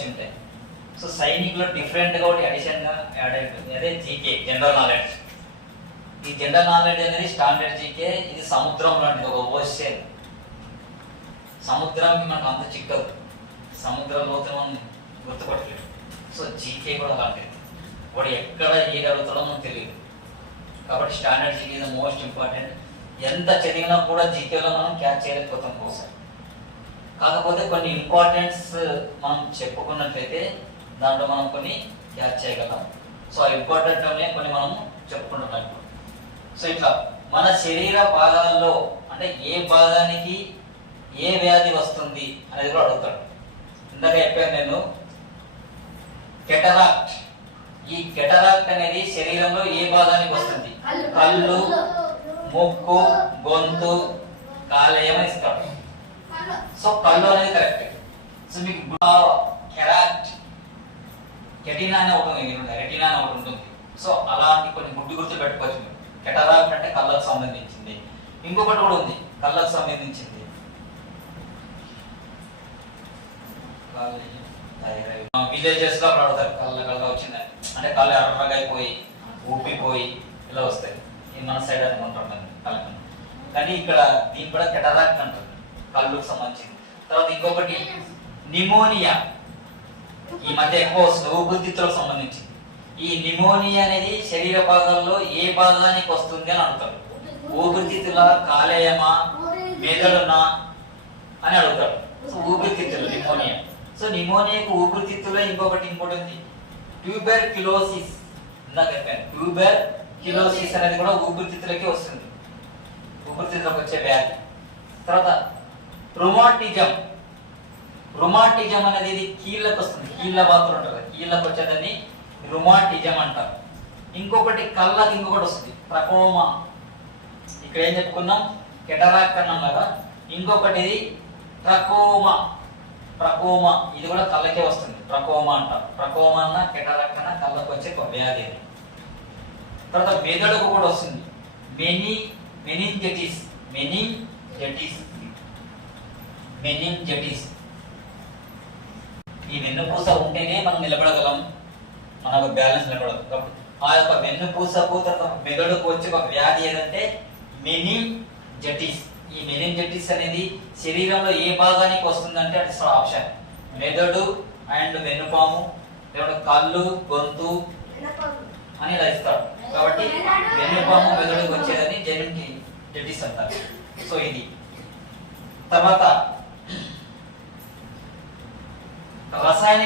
వచ్చి ఉంటాయి. సో సైనికులు డిఫరెంట్గా ఒకటి అడిషన్గా యాడ్ అయిపోయింది, అదే జీకే, జనరల్ నాలెడ్జ్. ఈ జనరల్ నాలెడ్జ్ అనేది స్టాండర్డ్ జీకే. ఇది సముద్రం లాంటిది, ఒక ఓషన్. సముద్రానికి మనకు అంత చిక్కదు, సముద్రం లోతు మనం గుర్తుపట్టలేదు. సో జీకే కూడా అలాంటిది, వాడు ఎక్కడ ఏది అడుగుతాడో మనకు తెలియదు. కాబట్టి standard GK is the most important. ఎంత చదివినా కూడా జీకేలో మనం క్యాచ్ చేయలేకపోతాం కోసం. కాకపోతే కొన్ని ఇంపార్టెన్స్ మనం చెప్పుకున్నట్లయితే దాంట్లో మనం కొన్ని క్యాచ్ చేయగలం. సో ఆ ఇంపార్టెంట్ కొన్ని మనం చెప్పుకుంటున్నాం. సో ఇట్లా మన శరీర భాగాల్లో అంటే ఏ భాగానికి ఏ వ్యాధి వస్తుంది అనేది కూడా అడుగుతాడు. ఇందాక చెప్పాను నేను కెటరాక్ట్. ఈ కెటరాక్ట్ అనేది శరీరంలో ఏ భాగానికి వస్తుంది? కళ్ళు, ముక్కు, గొంతు, కాలేయం అని ఇస్తాడు. సో కళ్ళు అనేది కరెక్ట్. సో మీకు కెరాక్ట్, కెటినా అని ఒకటి ఉంది, రెటినా అని ఒకటి ఉంటుంది. సో అలాంటి కొన్ని గుడ్డు గుర్తు పెట్టుకోవచ్చు. కెటరాక్ట్ అంటే కళ్ళకు సంబంధించింది. ఇంకొకటి కూడా ఉంది కళ్ళకు సంబంధించింది, విలేజెస్ లో అడుగుతారు కళ్ళ వచ్చిందని, అంటే కళ్ళు ఎర్రగా అయిపోయి ఊపిపోయి ఇలా వస్తాయి. ఇది మన సైడ్ అనుకుంటాం కళ్ళకు, కానీ ఇక్కడ దీని కూడా కెటరాక్ట్ అంటారు, కళ్ళుకు సంబంధించింది. తర్వాత ఇంకొకటి నిమోనియా, ఈ మధ్య ఎక్కువ వస్తుంది, ఊపిరితిత్తులకు సంబంధించింది. ఈ నిమోనియా అనేది శరీర భాగాల్లో ఏ భాగానికి వస్తుంది అని అడుగుతారు. ఊపిరితిత్తుల, కాలేయమా, మెదడునా అని అడుగుతారు. సో ఊపిరితిత్తులు నిమోనియా. సో నిమోనియాకు ఊపిరితిత్తులో ఇంకోటి ఉంది, ట్యూబెర్క్యులోసిస్. ఇందాక చెప్పాను, ట్యూబెర్క్యులోసిస్ అనేది కూడా ఊపిరితిత్తులకి వస్తుంది, ఊపిరితిత్తులకు వచ్చే వ్యాధి. తర్వాత రుమాటిజం. రుమాటిజం అనేది ఇది కీళ్ళకు వస్తుంది, కీళ్ళ బాతులు ఉంటుంది, కీళ్ళకు వచ్చేదని రుమాటిజం అంటారు. ఇంకొకటి కళ్ళకి ఇంకొకటి వస్తుంది, ట్రకోమా. ఇక్కడ ఏం చెప్పుకున్నాం, కెటరాక్ట్ అన్నాం కదా. ఇంకొకటి ఇది ట్రకోమా. ట్రకోమా ఇది కూడా కళ్ళకే వస్తుంది, ట్రకోమా అంటారు. ట్రకోమా అన్న కెటరాక్ట్ అన్న కళ్ళకు వచ్చే ఒక వ్యాధి. తర్వాత మెదడుకు కూడా వస్తుంది, మెనింజెటిస్. ఈ వెన్నుపూస ఉంటేనే మనం నిలబడగలం, మనకు బ్యాలెన్స్ నిలబడదు. కాబట్టి ఆ యొక్క వెన్నుపూసకు తర్వాత మెదడుకు వచ్చే ఒక వ్యాధి ఏదంటే మెనింజెటిస్. ఈ మెనింజెటిస్ అనేది శరీరంలో ఏ భాగానికి వస్తుందంటే అది ఆప్షన్ మెదడు అండ్ వెన్నుపాము, లేకపోతే కళ్ళు, గొంతు అని ఇలా ఇస్తాడు. కాబట్టి వెన్నుపాము మెదడుకు వచ్చేదని మెనింజెటిస్ అంటారు. సో ఇది. తర్వాత రసాయనిక